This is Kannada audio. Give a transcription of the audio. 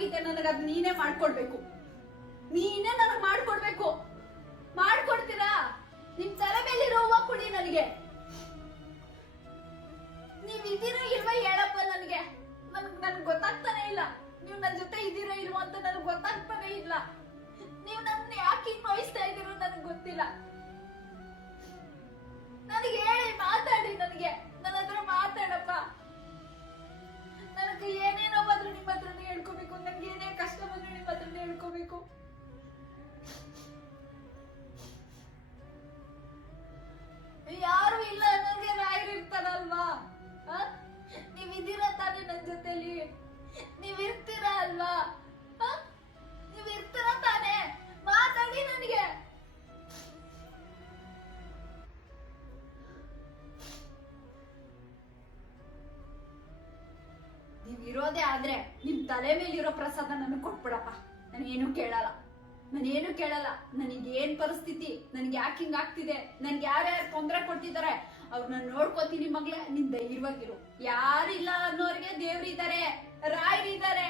ಬೇಕಾಗಿದೆ ನನಗೆ, ಅದ್ ನೀನೇ ಮಾಡ್ಕೊಡ್ಬೇಕು. ನೀನೇ ನನಗ್ ಮಾಡ್ಕೊಡ್ಬೇಕು. ಮಾಡ್ಕೊಡ್ತೀರಾ? ನಿಮ್ ತಲೆ ಮೇಲಿರೋ ಹೂವ ಕೊಡಿ ನನಗೆ. ನೀವ್ ಇದೀರೋ ಇಲ್ವಾ ಹೇಳಪ್ಪ ನನಗೆ. ನನ್ಗೆ ಗೊತ್ತಾಗ್ತಾನೆ ಇಲ್ಲ. ನೀವ್ ನನ್ ಜೊತೆ ಇದೀರೋ ಇಲ್ವಾ ಅಂತ ನನಗೆ ಗೊತ್ತಾಗ್ತಾನೆ ಇಲ್ಲ. ನೀವ್ ನನ್ನ ಯಾಕೆ ನೋಯಿಸ್ತಾ ಇದೀರೋ ನನಗೆ ಗೊತ್ತಿಲ್ಲ. ನನಗೆ ಹೇಳಿ, ಮಾತಾಡಿ, ನನಗೆ ನನ್ನ ಹತ್ರ ಮಾತಾಡಪ್ಪ. ನನಗೆ ಏನೇನೋ ಬಂದ್ರು ನಿಮ್ಮ ಹತ್ರನೇ ಹೇಳ್ಕೋಬೇಕು. ನಂಗೆ ಏನೇ ಕಷ್ಟ ಬಂದ್ರು ನಿಮ್ಮ ಹತ್ರನೇ ಹೇಳ್ಕೋಬೇಕು. ಯಾರು ಇಲ್ಲ ಅನ್ನೋರ್ಗೆ ರಾಯರು ಇರ್ತಾರಲ್ವಾ? ನೀವ್ ಇದೀರ ತಾನೇ ನನ್ ಜೊತೆಲಿ? ನೀವ್ ಇರ್ತೀರಾ ಅಲ್ವಾ? ನೀವ್ ಇರ್ತೀರ ತಾನೇ? ಮಾತಾಡಿ ನನಗೆ. ನೀವ್ ಇರೋದೇ ಆದ್ರೆ ನಿಮ್ ತಲೆ ಮೇಲಿರೋ ಪ್ರಸಾದ ನನಗ್ ಕೊಟ್ಬಿಡಪ್ಪ. ನಾನೇನು ಕೇಳಲ್ಲ. ನನಗೇನ್ ಪರಿಸ್ಥಿತಿ, ನನ್ಗೆ ಯಾಕೆ ಹಿಂಗ ಆಗ್ತಿದೆ, ನನ್ಗೆ ಯಾರ್ಯಾರು ತೊಂದರೆ ಕೊಡ್ತಿದ್ದಾರೆ ಅವ್ರನ್ನ ನೋಡ್ಕೋತೀನಿ ಮಗ್ಳೆ. ನಿನ್ ಧೈರ್ಯವಾಗಿರು. ಯಾರಿಲ್ಲ ಅನ್ನೋರ್ಗೆ ದೇವ್ರಿದ್ದಾರೆ, ರಾಯರಿದ್ದಾರೆ.